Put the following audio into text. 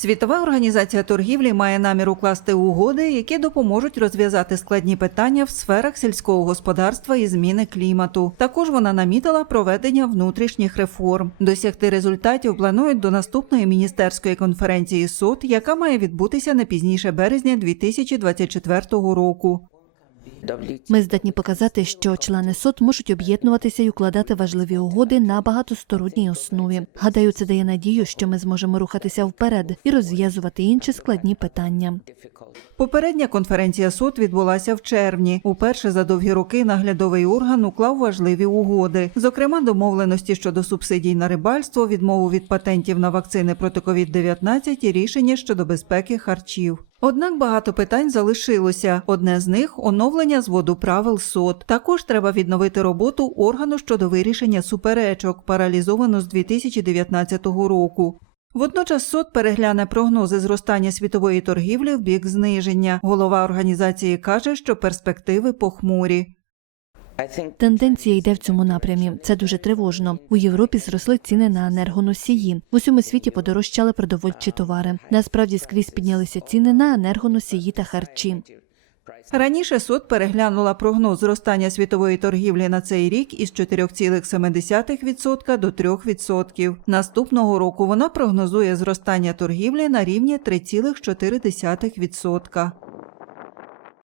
Світова організація торгівлі має намір укласти угоди, які допоможуть розв'язати складні питання в сферах сільського господарства і зміни клімату. Також вона намітила проведення внутрішніх реформ. Досягти результатів планують до наступної міністерської конференції СОТ, яка має відбутися не пізніше березня 2024 року. Ми здатні показати, що члени СОТ можуть об'єднуватися і укладати важливі угоди на багатосторонній основі. Гадаю, це дає надію, що ми зможемо рухатися вперед і розв'язувати інші складні питання. Попередня конференція СОТ відбулася в червні. Уперше за довгі роки наглядовий орган уклав важливі угоди, зокрема домовленості щодо субсидій на рибальство, відмову від патентів на вакцини проти COVID-19 і рішення щодо безпеки харчів. Однак багато питань залишилося. Одне з них оновлення зводу правил сод. Також треба відновити роботу органу щодо вирішення суперечок, паралізовано з 2019 року. Водночас СОТ перегляне прогнози зростання світової торгівлі в бік зниження. Голова організації каже, що перспективи похмурі. Тенденція йде в цьому напрямі. Це дуже тривожно. У Європі зросли ціни на енергоносії. В усьому світі подорожчали продовольчі товари. Насправді скрізь піднялися ціни на енергоносії та харчі. Раніше СОТ переглянула прогноз зростання світової торгівлі на цей рік із 4,7% до 3%. Наступного року вона прогнозує зростання торгівлі на рівні 3,4%.